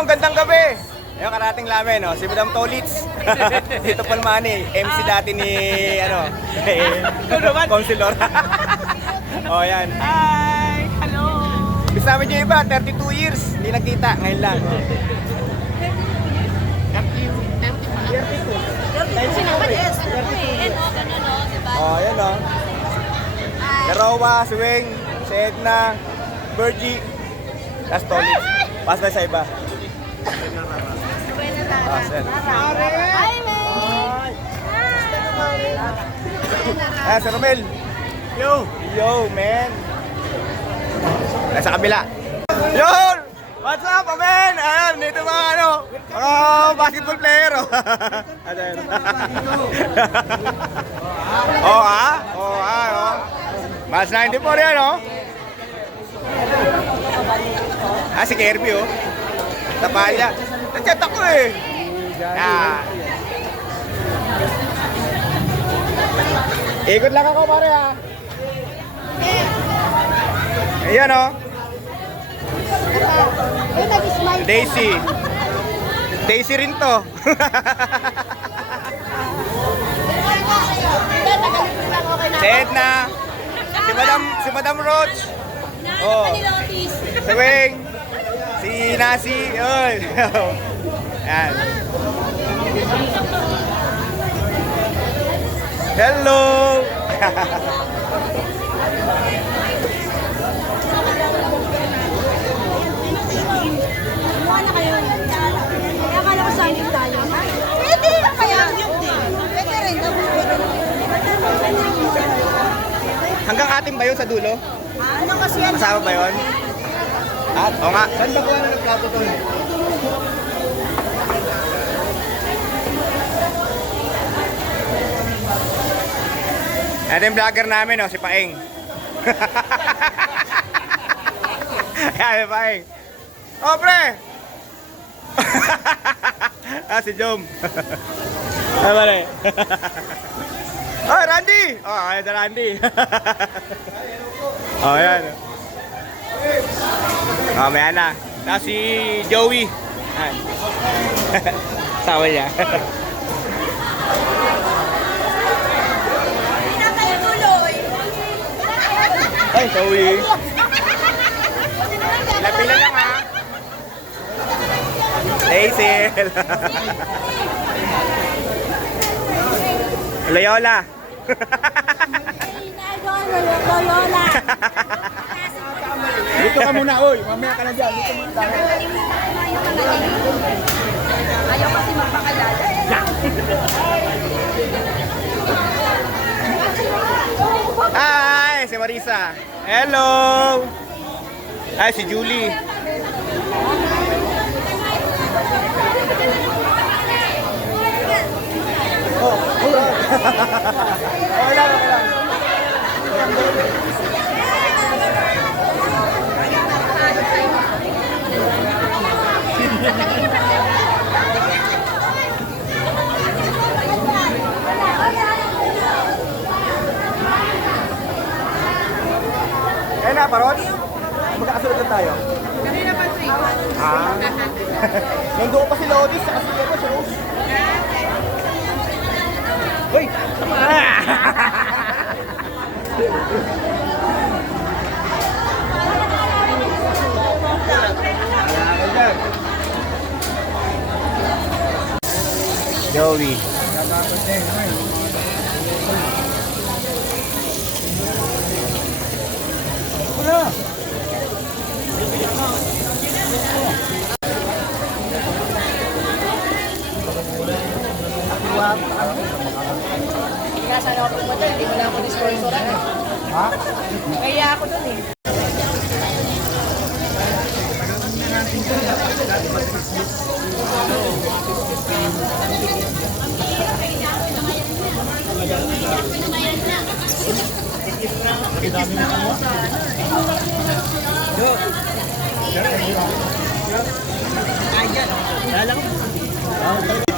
Yung gandang gabi. Yung karating namin, no? Si Madam Tolitz. Dito Palmani, MC dati ni, Councilor. Oh, yan. Hi! Hello! Bisama niyo iba, 32 years. Hindi nagkita, ngayon lang. 32. Oh, yan, no? Si Rowa, si Weng, si Edna, Virgie, tas Tolitz. Pas na sa iba. Ah, sir. Hi, May! Ah, Sir Romel. Yo! Yo, man. Nasa kabila. Yo! What's up, man? Ayan, dito mga basketball player. Ayan. Oh, ah? Oh, ah, oh. Mas 94 yan, oh. Ah, si Kirby, oh. Tapalya. Nag-chat ako, eh. Ah. Ikot lang ako, pare, ah. Ayan, oh. Daisy. Daisy rin to. Si Edna. Si Madam Roach. Oh. Si Weng. Si Nasi. Oh. Yan. Hello. Kumuha na kayo. Kaya akala ko saan yung tayo. Pwede! Kaya pwede rin. Hanggang atin ba yun sa dulo? Ano kasi yan? Kasama ba yun? At, o nga. Saan ba kuha na nagplato to? Ito yung vlogger namin, si Paeng. Yan, si Paeng. Oh, pre! Si Jom. Ay, pare. Oh, Randy! Oh, ayan si Randy. Oh, ayan. Oh, may anak. Tapos si Joey. Ayan. Sawa niya. Ay, Joey. Pila-pila lang, ha? Hazel. Loyola. Loyola. Dito ka muna, oy. Mamaya ka na dyan. Dito muna tayo. Ayaw kasi magpakalala. Hi, si Marisa. Hello. Ay, si Julie. Oh, okay lang, okay lang. Kaya na, Parots? Magkakasunod na tayo. Kanina pa 3. Ah. Nandoon pa si Lodis, saka si Lodis, si Rose. Hoy! Joey. Nasa na ako pumunta, hindi mo na ako ni-sponsoran eh. Ha? Kaya ako dun eh.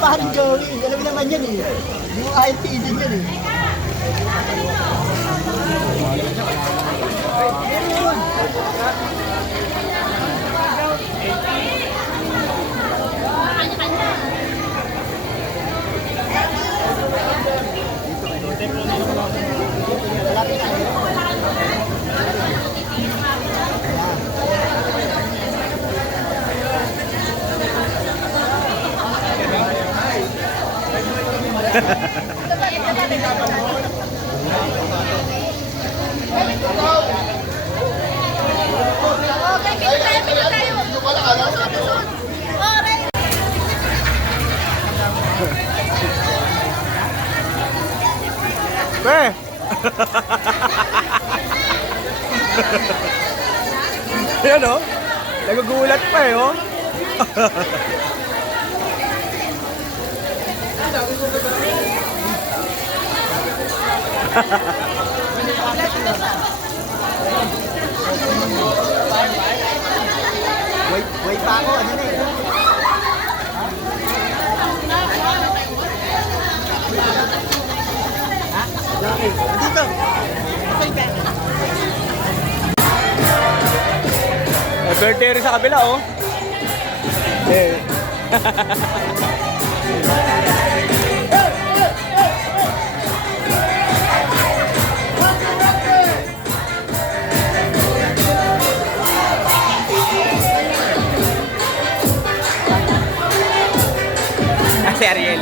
Parang Joey. Alam mo naman yan, eh. Yung ITD yan, eh. Okay, pili tayo. Susod. Okay. Be! Yan o. Nagugulat pa eh oh. Wait pa ako, ano na eh. Dito. Birthday rin sa kabila oh. Eh. Si Ariel.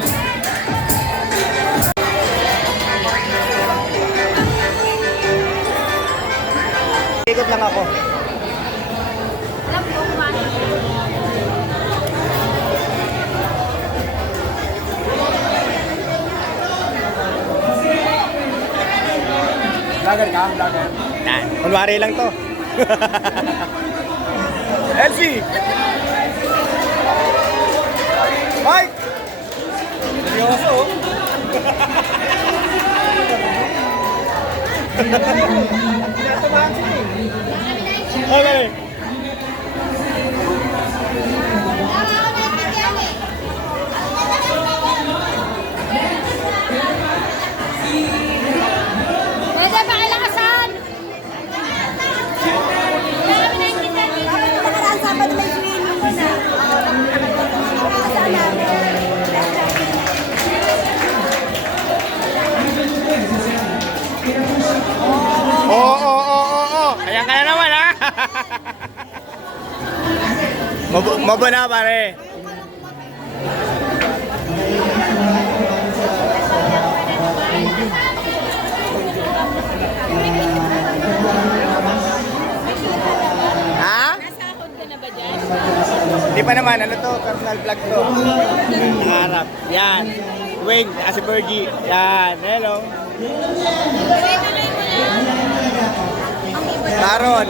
Ikot lang ako. Alam ko kumain. Vlogger ka? Vlogger? Nah, kunwari lang to. Elsie! Mike! Seryoso oh. Tinatamaan sila eh. Okay. Pwede ba kilakasan? Nakaraan Sabado may swimming ko na. Kilakasan namin. Oo. Ayan ka na naman ha. Mabo na pare. Ha? Nasahod ka na ba dyan? Hindi pa naman, ano to? Personal vlog to. Nakaharap. Yan. Wing, si Bergie. Yan. Hello. Maron.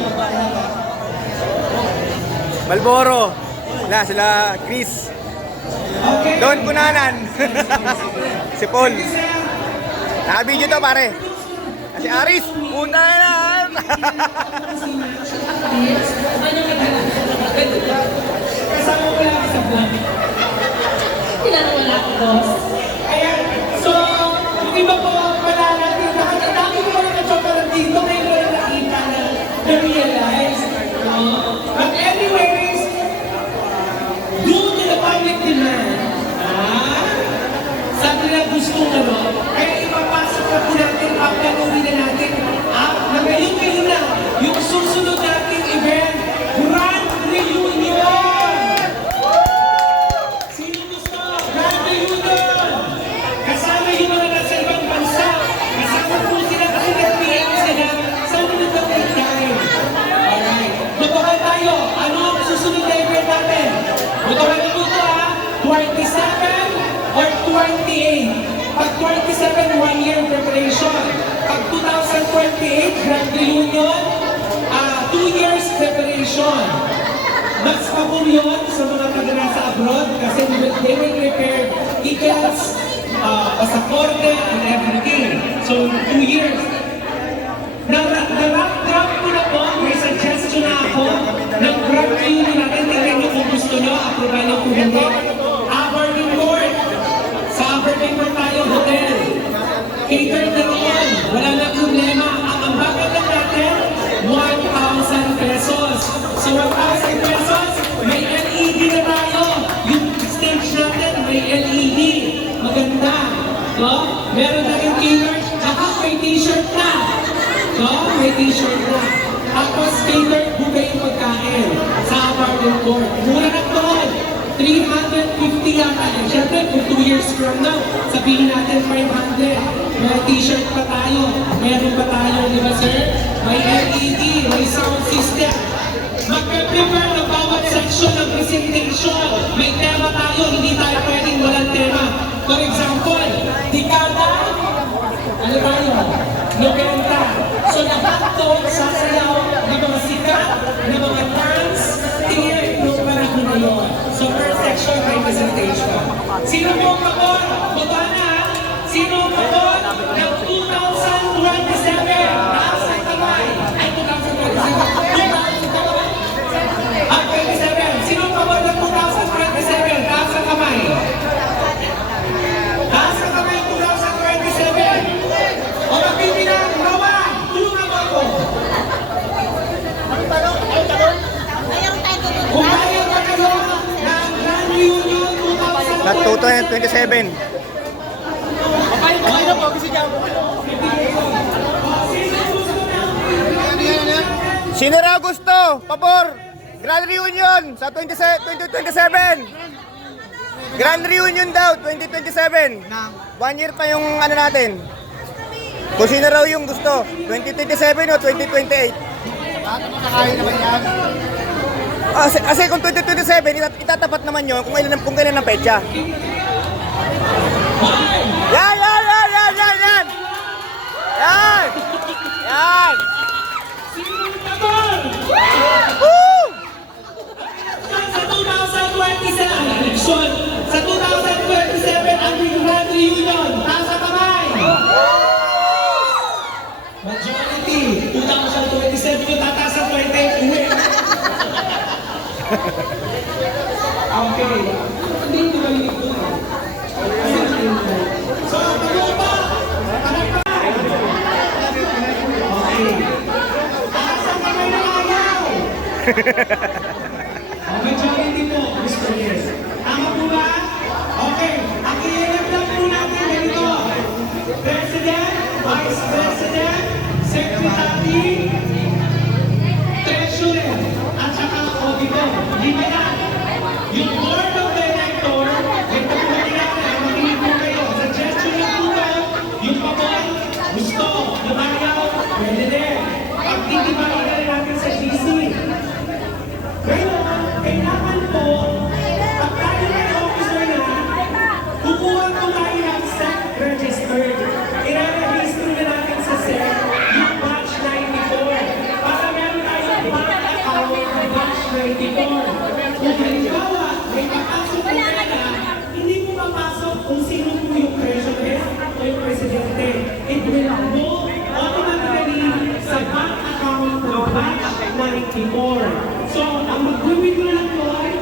Malboro. Wala, sila Chris. Don Kunanan. Si Paul. Naka-video to pare. Si Aris. Punta na. Kasama ko lang sa vlog. Pinanawala ko, boss. Ayan. So, yung iba po, wala natin. Nakatandaki ko lang na chocolate dito. Ngayon wala nakita na-realize. But anyways, due to the public demand, sabi na gusto nga no, kaya ipapasok na po natin, papanurin na natin, na ngayon na, yung susunod nating event, Grand Reunion! Sino gusto? Grand Reunion! Kasama yung mga nasa ibang bansa. Kasama po sila kasi nag-PM sila sa minute of their time. Alright. Tutukan tayo. Ano ang susunod na event natin? Tutukan na po ito ha. 27 or 28. Pag 27, 1 year preparation. Pag 2028, Grand Reunion, 2 years preparation. Mas pabor yun sa mga taga-nasa abroad kasi they will prepare tickets, pasaporte, and everything. So, 2 years. Na-wrap ko na po, may suggestion na ako ng Grand Reunion natin. Tingnan nyo kung gusto nyo, approval nyo kung hindi. Aberdeen Court. Sa Aberdeen Court tayo, hotel. Cater na rin. Wala na problema. Ang bagal lang natin, 1,000 pesos. So 1,000 pesos, may LED na tayo. Yung stage natin, may LED. Maganda. No? Meron na rin killers. Saka may t-shirt na. No? May t-shirt na. Tapos catered buffet yung pagkain sa Aberdeen Court. Mura na doon. 350 yata. Siyempre, kung 2 years from now, sabihin natin 500. May t-shirt pa tayo. Meron pa tayo, di ba sir? May LED, may sound system. Magpe-prepare ng bawat section ng presentation. May tema tayo, hindi tayo pwedeng walang tema. For example, dekada, ano tayo? 90. So lahat to sasayaw ng mga sikat, ng mga dance, tingin ng panahon na yun. So first section may presentation. Sino po ang pabor? Baba na! Sino ang pabor ng 2027? Taas ang kamay! Ay, 2027! 2027! Ang 27! Sino ang pabor ng 2027? Taas ang kamay! Taas ang kamay 2027! O magbibilang, Rawa! Tulungan mo ako! Kung kaya ba kayo ng Grand Reunion 2027? Sa 2027. Sino raw gusto? Pabor! Grand Reunion sa 2027. Grand Reunion daw, 2027. 1 year pa yung ano natin. Kung sino raw yung gusto, 2027 o 2028. Nakakain naman yan. Kasi kung 2027, itatapat naman yun kung kailan ang petsa. Yan! Yan! Yan! Sinong pabor? Woo! Sa 2027 election, sa 2027 ang Grand Reunion, taas ang kamay! Majority, 2027 yung tataas ang 28 uwi. Okay. Hindi ko nalilig doon. So, pagod pa! Okay. Taas ang kamay ng ayaw! Majority po, Mr. Yes. Tama po ba? Okay. Ang i-elect po natin ganito. President, Vice President, Secretary, Treasurer, at saka Auditor. Lima yan. Yung Board of Director, ito po natin, makinig po kayo. Suggestion lang po ba? Yung pabor, gusto, lumayaw, pwede din. Pagtitibayin na natin sa GC. Ngayon, kailangan po, pag tayo may officer na, kukuha po tayo ng SEC registered. I-register na natin sa SEC yung batch 94. Para meron tayong bank account ng batch 94. Kung halimbawa, may papasok na pera, hindi mo mapasok kung sino po yung treasurer o yung presidente. It will go automatically sa bank account ng batch 94. So, ang mag-withdraw lang po ay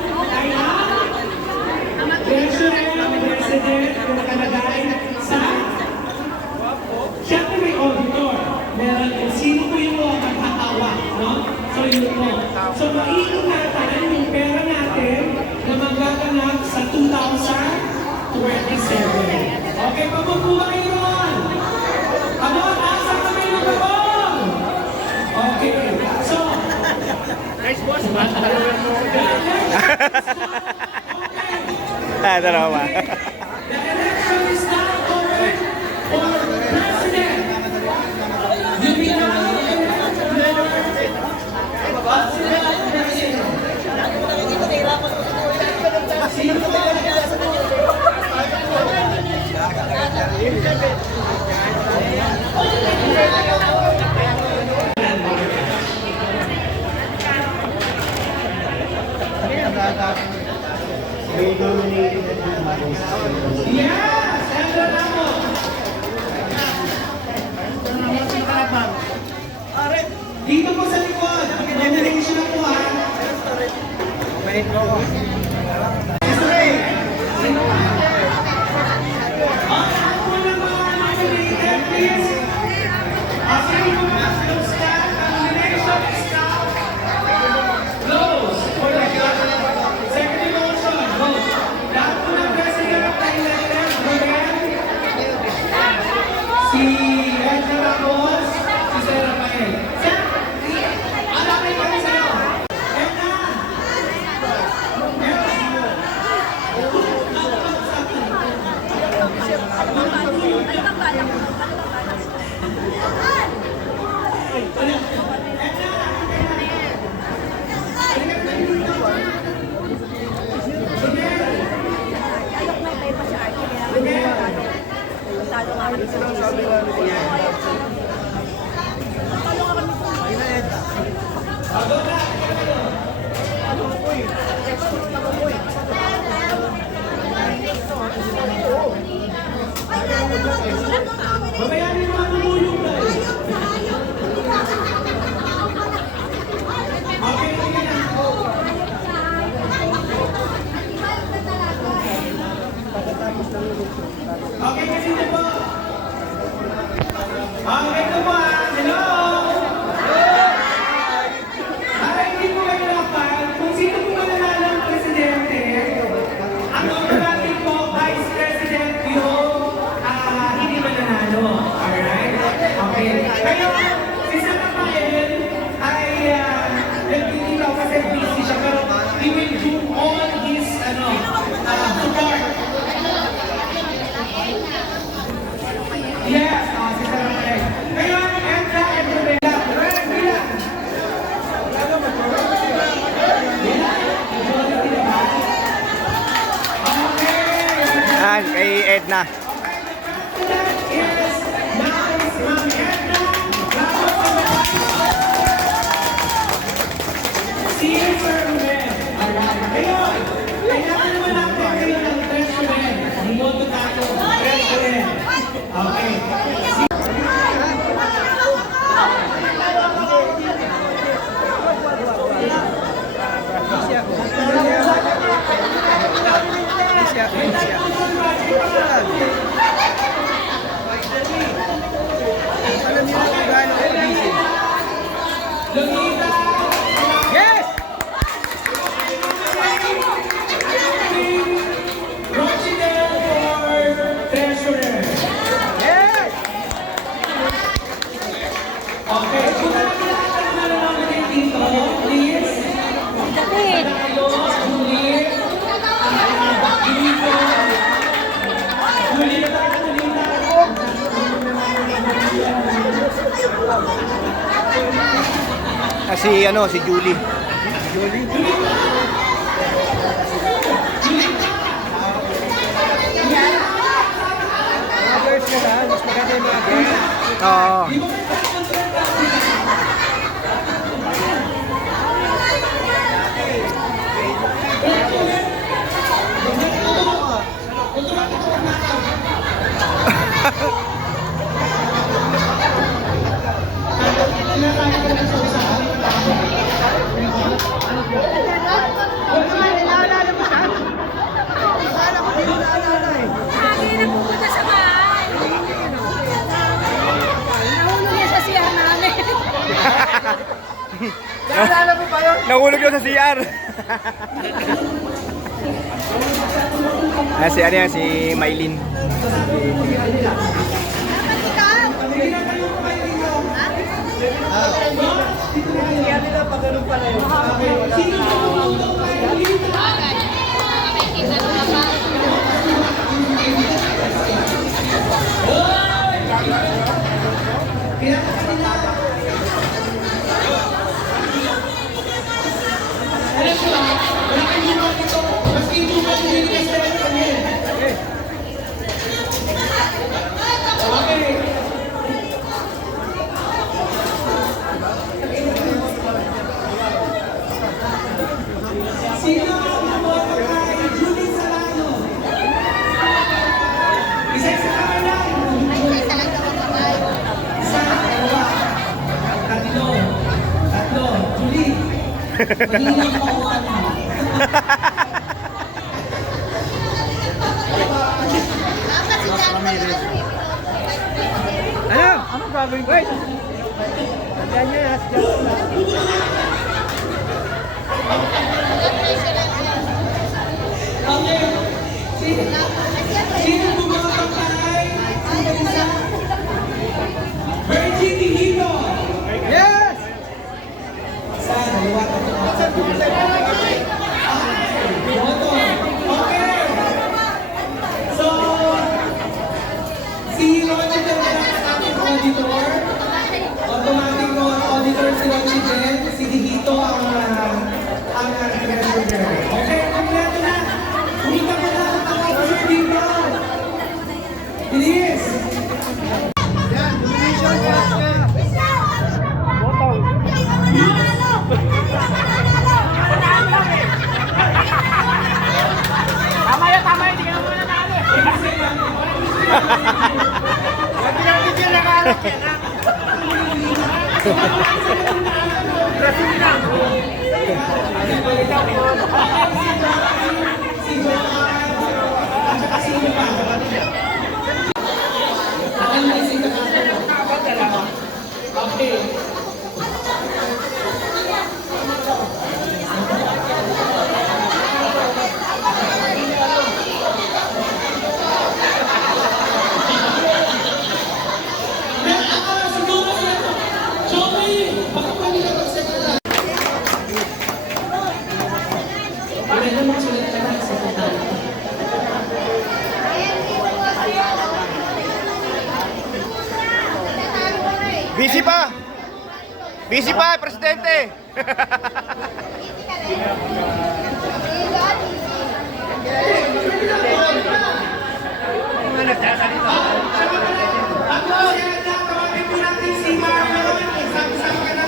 ang treasurer, president, kung nakalagay sa siyempre may auditor. Meron kung sino po yung magkakawa, no? So, yun po. So, maiingatan yung pera natin na magaganap sa 2027. Okay, pabor po ba kayo ron? Pabor, asa kami ng pabor? Okay, so, Ah, dalawa. the election is now open for president. You will now Yes! Sandra Ramos! Dito po sa likod, nomination na po ha. Ako na mga nominated, please. Sino po mga close na? Nomination is now close. Second motion, vote. Lahat po ng president of the elected, si Edna Ramos, si Sir Rafael. Sir, alapin kami sa'yo. Edna! bang balak mo? Ano bang balak mo? Ayok na tayo pa sa arte. Kaya talo nga kami sa GC. Ayok sa talo nga kami sa Mamaya may mga tumulong na eh. Okay, okay na. Okay, kasi na po. Okay, ito po ah. Hello! Para hindi po kayo nakapal, kung sino po mananalo ang presidente, ang automatic po, Vice President yung hindi mananalo. Alright? Okay. Kaya, si Sir Rafael ay nagtitito kasi busy siya, pero he will do all his support. Yes, si Sir Rafael. Kaya, Edna and Rubela, Rubela. Yan, kay Edna. Okay. Yes! Rochdale for treasurer. Yes! Okay, kung nakakilala ka na namin dito, please. David! Juliet. Si Julie. Others ka na, mas maganda yung mga girls. Oo. Lagi na pupunta sa bahay. Nahulog niya sa siya namin. Naalala mo ba yun? Nahulog yun sa CR. Si ano yan, si Maylin. Sino ang bumoto kay Julie Salano? Isa-isa ka lang. Isa, dalawa, tatlo. Julie. Mahilang pauwan. Ano? Ano gagawin ko? Tandaan niyo na. Okay. Sino bumoto kay Virgin Hilo? Yes! Isa, dalawa, tatlo. Boto. Okay. So, si Busy pa! Busy pa, Presidente! Tawagin po natin si Marlon. Sama-sama ka na.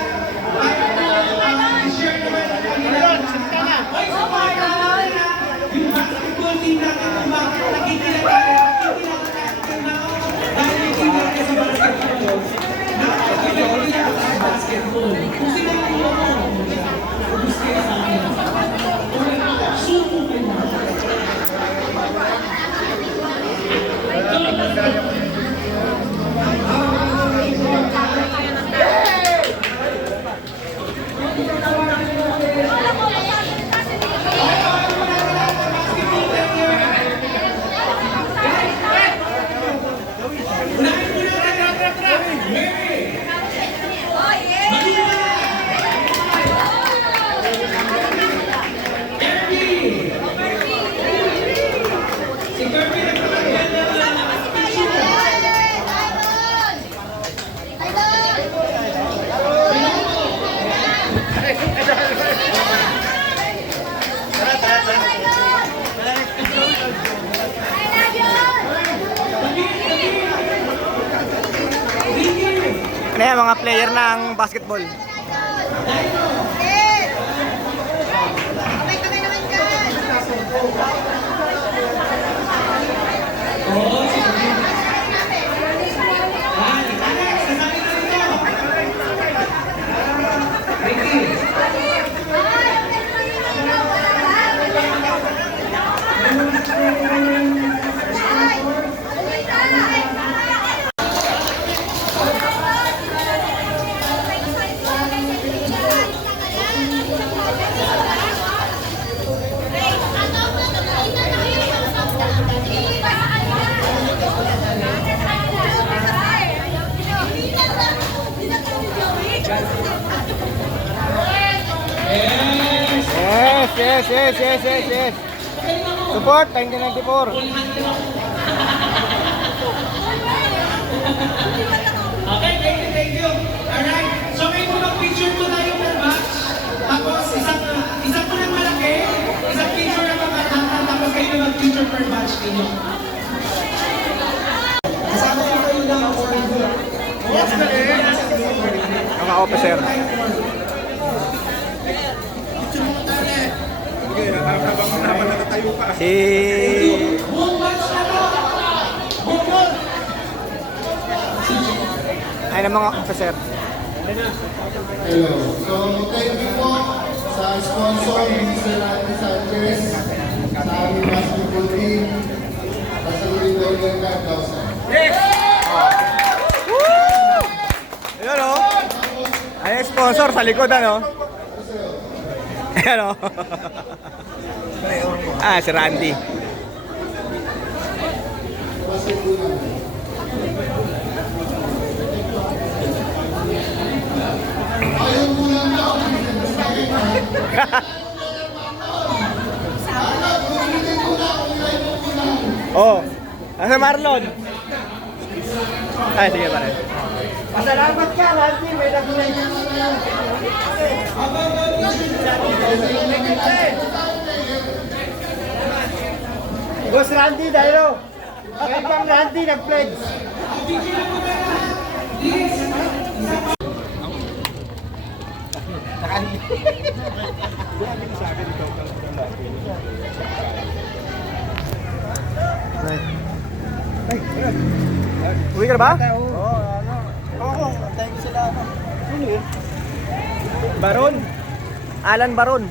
I-share naman ang kanilang. Hoy, si Marlon! Yung basketball team natin kung bakit nakikilala dahil hindi natin sa basketball. Nakikilala sa basketball. Kung sila ang mga gusto kayo sa akin. Suko kayo. Ano yan, mga player ng basketball? Yes. Support, 1994. Okay, thank you. Alright, so may mga picture po tayo per batch. Tapos isang po ng malaki, isang picture ng mga bata, tapos kayo mag-picture per batch ninyo. Kasama po kayo ng Mga officer. Si... buong batch na po. Ay, ng mga officer. Hello. So, thank you po sa sponsor, Mr. Randy Sanchez, sa aming basketball team, sa Lindolgan Cardosa. Ayun o. Ay, sponsor sa likod, ano? Ayan o. Ah, si Randy. Oh, nasa Marlon. Ay, sige pare. Pasalamat ka, Randy. May nakulay ka Boss Randy, dahil kay Bang Randy nag-pledge. Uwi ka na ba? Oo, antayin ko sila. Sino yun? Baron. Alan Baron.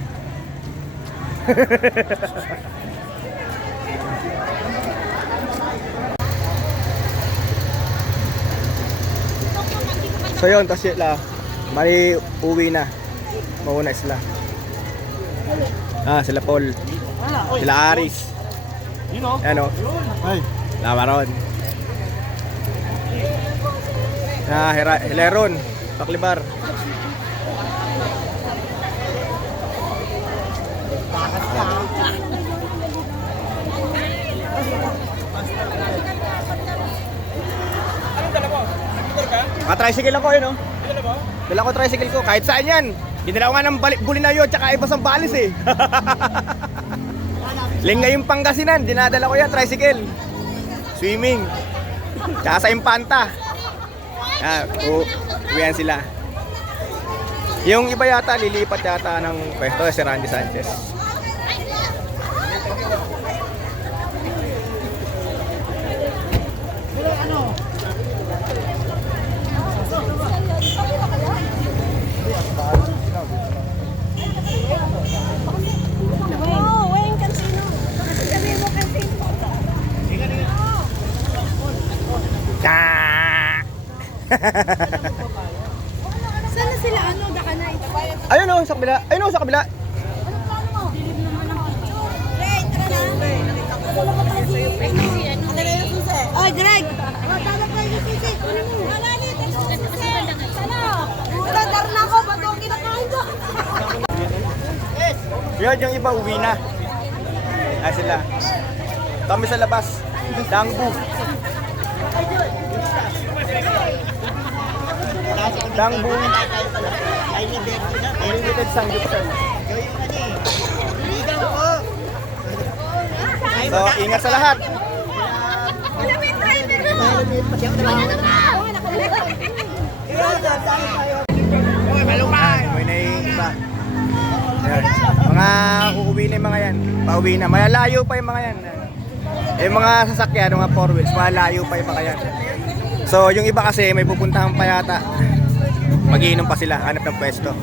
So yun, tapos sila, mali uwi na. Mauna sila. Sila Paul. Sila Aris. Ano? Ay. Lamaron. Hileron. Paklibar. Tricycle ako yun, no? Dala ko tricycle ko, kahit saan yan. Dinala ko nga ng Bulinayo tsaka Ibas ang Balis eh. Lingay yung Pangasinan, dinadala ko yan, tricycle. Swimming. Tsaka sa Impanta. Uwihan sila. Yung iba yata, lilipat yata ng pwesto si Randy Sanchez. Wow, yung kansino. Sabi mo kansino. Sana sila daka na ito. Ayun o, sa kabila. Ayun o, sa kabila. Anong plano mo? Greg, tara na. Wala ka pala si Susi. Oh, Greg. Tama pa yung Susi. Kunin mo. Malalit, ang Susi. Sana. Tandar na ako, ba't ako kinakain ko? Yun, yung iba uwi na. Sila. Kami sa labas. Dangbu. Dangbu. Limited Sanggupsan. So, ingat sa lahat. Wala may driver mo. Wala na ba? May naiiba. Yan. Mga uuwi na yung mga yan. Pauwi na. Malalayo pa yung mga yan. Yung mga sasakyan, mga four wheels, malalayo pa yung mga yan. So, yung iba kasi may pupuntahan pa yata. Mag-iinom pa sila, hanap ng pwesto.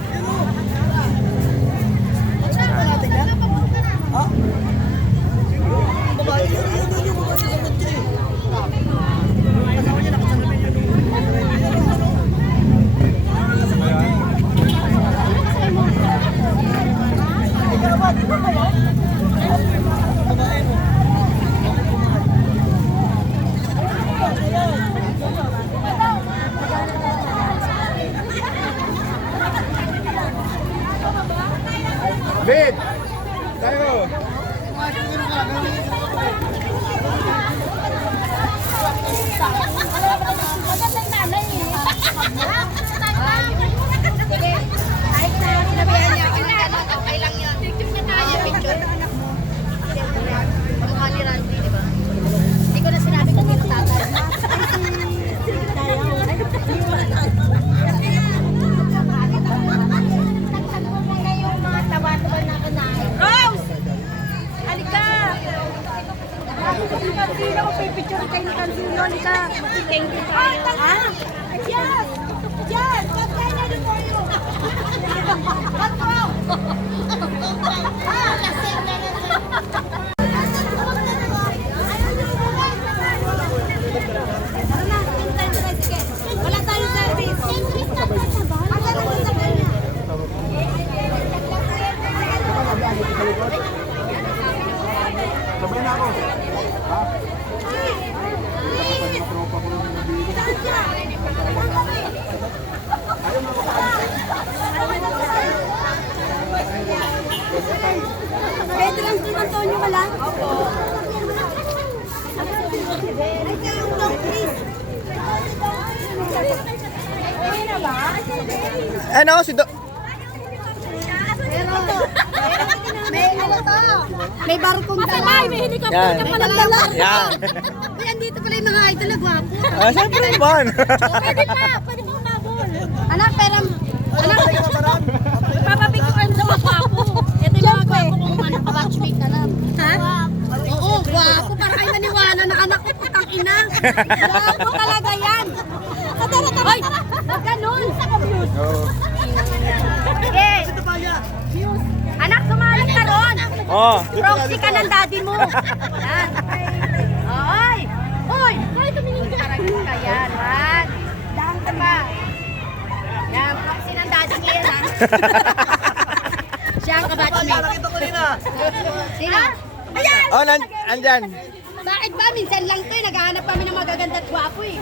Bid! Tayo! Hindi ko na sinabi kung dito tatay. Rose! Halika! Kansino ko pipicture tayo ni Kansino. Halika. Thank you tayo. Yes! Yes! What can I do for you? What's wrong? Wala tayong service. Sabay na ako. Pwede lang si Antonio wala? Opo. Okay na ba? Ano, si May ano to? May barkong dala. May helicopter Yan. ka palang dala. Yan. Ay, andito pala yung mga idol na gwapo. Siyempre naman. Pwede mo umabol. Anak, pero... Anak, papapicturean daw ang gwapo. Ito yung mga gwapo kung ano, kabatchmate, anak. Ha? Oo, gwapo. Para kayo naniwala na anak ko, putang ina. Gago talaga yan. Tara, tara, tara. Huwag ganun. Oo. Sige. Anak, sumali ka ron. Oh. Proxy ka ng daddy mo. Yan. Oy! Oy! Hoy, tumingin ka. Ka yan. Wag. Daan ka pa. Yan, proxy ng daddy niya yan, ha? Siya ang kabatchmate. Nakita ko rin, ha? Sino? Ayan! Oh, andyan. Bakit ba? Minsan lang to eh. Naghahanap kami ng magaganda at gwapo eh.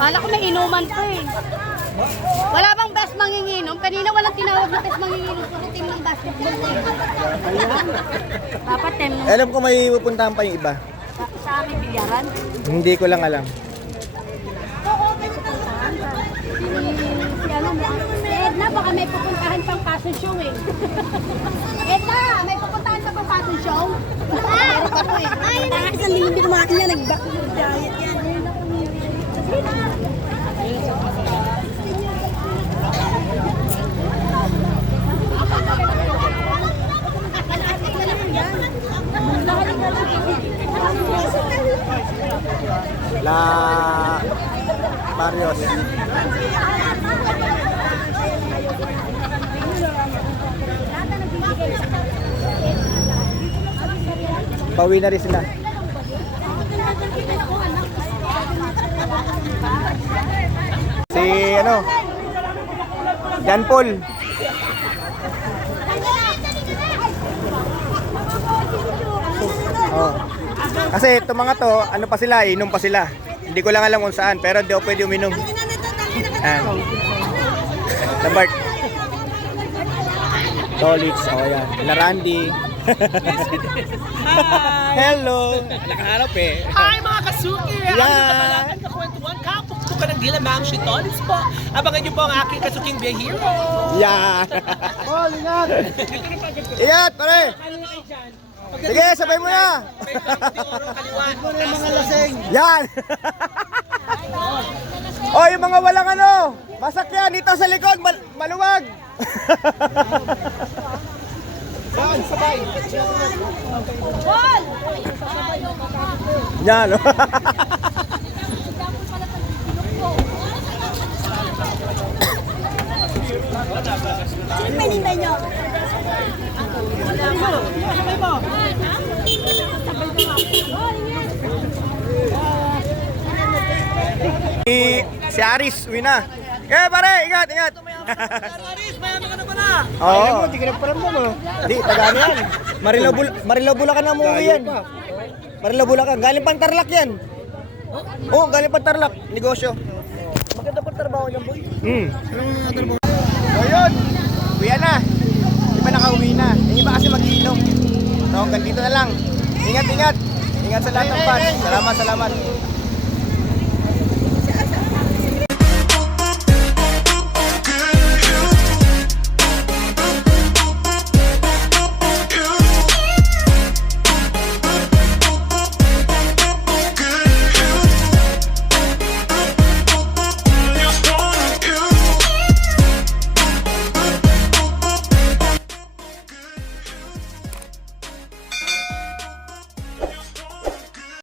Kala ko may inuman to eh. Wala bang best manginginom? Kanina walang tinawag na best manginginom. Puro team ng basketball eh. Dapat team ng Alam ko may pupuntahan pa yung iba. sa amin bilyaran. Hindi ko lang alam. Si ano mo? Si Edna baka may pupuntahan pang fashion show eh. Edna, may pupuntahan pa pang fashion show? Meron ka po eh. Ay, isang linggo din kumain niya. Nag-back to diet yan. La Barrios. Pauwi na rin sila. Si ano? Jan Paul. Oh. Kasi itong mga to, ano pa sila, inom pa sila. Hindi ko lang alam kung saan, pero hindi ako pwede uminom. Labart. Tolits, oh yan. La Randy. Hello. Nakaharap eh. Hi mga kasuki! Yeah. Ang kabalakan kakwentuhan, kapuktukan ng Gilamang Shitolis po. Abangan niyo po ang aking kasuking biyahero. Yeah. Oh, ingat. Ingat, pare. Sige, sabay mo na. Yan. Oh, yung mga walang ano, masak yan dito sa likod, maluwag. Yan. Oh. Sino pinintay nyo? Si Aris, uwi na. Eh, pare, ingat, ingat. Aris, mayami ka na pala! Oo. Hindi ka nagparamdam mo. Hindi, tagaan yan. Marilaw Bulacan na umuwi yan. Marilaw Bulacan. Galing pang Tarlac yan. Oo, galing pang Tarlac. Negosyo. Maganda pang trabaho niyan, boy. So yun, uwi na. Iba nakauwi na. Yung iba kasi mag-iinom. So hanggang dito na lang. Ingat, ingat. Ingat sa lahat ng fans. Salamat, salamat.